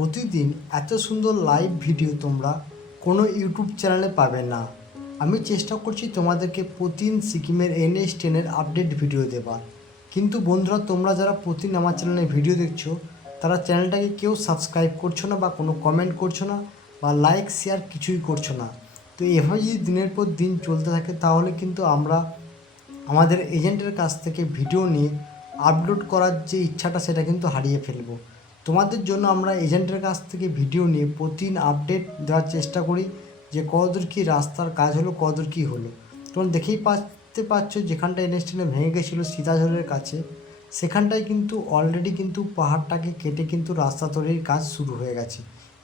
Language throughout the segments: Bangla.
প্রতিদিন এত সুন্দর লাইভ ভিডিও তোমরা কোনো ইউটিউব চ্যানেলে পাবে না। আমি চেষ্টা করছি তোমাদেরকে প্রতিদিন সিকিমের NH10 আপডেট ভিডিও দেবার, কিন্তু বন্ধুরা তোমরা যারা প্রতিদিন আমার চ্যানেলে ভিডিও দেখছো তারা চ্যানেলটাকে কেউ সাবস্ক্রাইব করছো না বা কোনো কমেন্ট করছো না বা লাইক শেয়ার কিছুই করছো না। তো এভাবে যদি দিনের পর দিন চলতে থাকে তাহলে কিন্তু আমরা আমাদের এজেন্টের কাছ থেকে ভিডিও নিয়ে আপলোড করার যে ইচ্ছাটা সেটা কিন্তু হারিয়ে ফেলবো। তোমাদের জন্য আমরা এজেন্টের কাছ থেকে ভিডিও নিয়ে প্রতিদিন আপডেট দেওয়ার চেষ্টা করি যে কতদূর কী রাস্তার কাজ হলো, কতদূর কী হলো। তোমরা দেখেই পাচ্ছ যেখানটা NH10 ভেঙে গেছিলো সীতাঝড়ের কাছে, সেখানটায় কিন্তু অলরেডি কিন্তু পাহাড়টাকে কেটে কিন্তু রাস্তা তৈরির কাজ শুরু হয়ে গেছে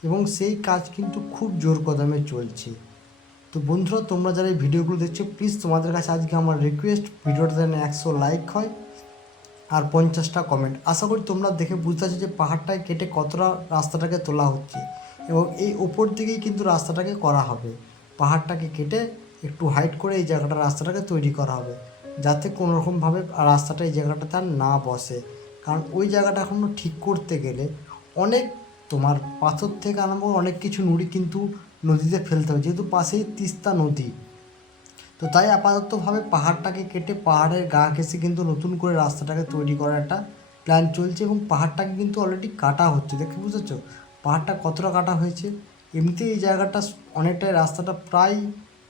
এবং সেই কাজ কিন্তু খুব জোর কদমে চলছে। তো বন্ধুরা তোমরা যারা এই ভিডিওগুলো দেখছো প্লিজ তোমাদের কাছে আজকে আমার রিকোয়েস্ট, ভিডিওটা যেন 100 লাইক হয় আর 50টা কমেন্ট। আশা করি তোমরা দেখে বুঝতে পারছো যে পাহাড়টায় কেটে কতটা রাস্তাটাকে তোলা হচ্ছে এবং এই ওপর দিকেই কিন্তু রাস্তাটাকে করা হবে। পাহাড়টাকে কেটে একটু হাইট করে এই জায়গাটা রাস্তাটাকে তৈরি করা হবে যাতে কোনোরকমভাবে রাস্তাটা এই জায়গাটাতে আর না বসে। কারণ ওই জায়গাটা এখনও ঠিক করতে গেলে অনেক তোমার পাথর থেকে আরম্ভ করে অনেক কিছু নুড়ি কিন্তু নদীতে ফেলতে হবে, যেহেতু পাশেই তিস্তা নদী। তো তাই আপাততভাবে পাহাড়টাকে কেটে পাহাড়ের গা ঘেঁষে কিন্তু নতুন করে রাস্তাটাকে তৈরি করার একটা প্ল্যান চলছে এবং পাহাড়টাকে কিন্তু অলরেডি কাটা হচ্ছে। দেখে বুঝেছো পাহাড়টা কতটা কাটা হয়েছে। এমনিতেই এই জায়গাটা অনেকটাই রাস্তাটা প্রায়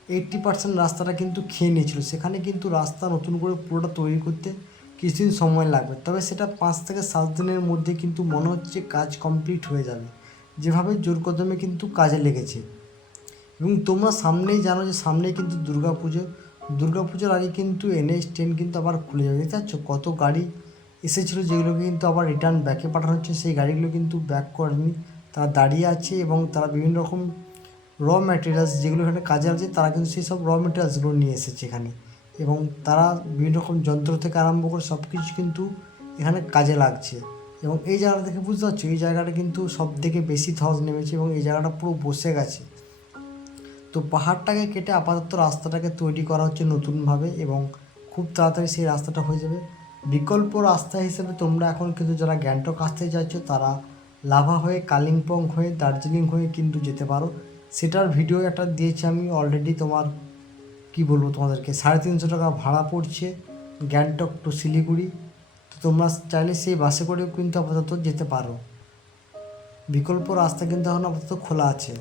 80% রাস্তাটা কিন্তু খেয়ে নিয়েছিল, সেখানে কিন্তু রাস্তা নতুন করে পুরোটা তৈরি করতে কিছুদিন সময় লাগবে, তবে সেটা 5 থেকে 7 দিনের মধ্যে কিন্তু মনে হচ্ছে কাজ কমপ্লিট হয়ে যাবে, যেভাবে জোর কদমে কিন্তু কাজে লেগেছে। এবং তোমরা সামনেই জানো যে সামনেই কিন্তু দুর্গাপুজোর আগে কিন্তু NH10 কিন্তু আবার খুলে যাবে। দেখতে পাচ্ছ কত গাড়ি এসেছিলো যেগুলোকে কিন্তু আবার রিটার্ন ব্যাকে পাঠানো হচ্ছে, সেই গাড়িগুলো কিন্তু ব্যাক করেনি, তারা দাঁড়িয়ে আছে এবং তারা বিভিন্ন রকম ম্যাটেরিয়ালস যেগুলো এখানে কাজে আছে তারা কিন্তু সেই সব ম্যাটেরিয়ালসগুলো নিয়ে এসেছে এখানে এবং তারা বিভিন্ন রকম যন্ত্র থেকে আরম্ভ করে সব কিছু কিন্তু এখানে কাজে লাগছে। এবং এই জায়গাটা দেখে বুঝতে পারছো এই জায়গাটা কিন্তু সব থেকে বেশি ধস নেমেছে এবং এই জায়গাটা পুরো বসে গেছে। তো পাহাড়টাকে কেটে আপাতত রাস্তাটাকে তৈরি করা হচ্ছে নতুনভাবে এবং খুব তাড়াতাড়ি সেই রাস্তাটা হয়ে যাবে। বিকল্প রাস্তা হিসেবে তোমরা এখন কিন্তু যারা গ্যাংটক আসতে যাচ্ছ তারা লাভা হয়ে, কালিম্পং হয়ে, দার্জিলিং হয়ে কিন্তু যেতে পারো। সেটার ভিডিও একটা দিয়েছি আমি অলরেডি। তোমার কি বলবো তোমাদেরকে 350 টাকা ভাড়া পড়ছে গ্যাংটক টু শিলিগুড়ি। তো তোমরা চাইলে সেই বাসে করেও কিন্তু আপাতত যেতে পারো। বিকল্প রাস্তা কিন্তু এখন আপাতত খোলা আছে।